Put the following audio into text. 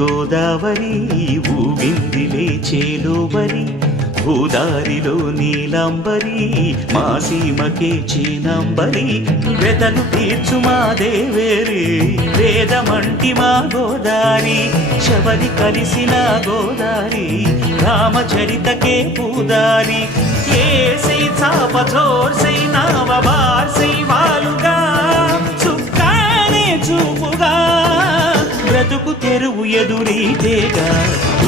గోదావరి ఊగిందిలే చేలోబరి భూదారిలో నీలంబరి మా సీమకే చీనంబరి వెతలు తీర్చు మా దేవేరి వేదమంటి మా గోదారి శబరి కలిసిన గోదారి రామచరితకే పూదారి ఏసై చాప చోర్సై నావబార్సై వాలుగా చుక్కానే చూపుగా బ్రతుకు తెరువు ఎదురీతేగా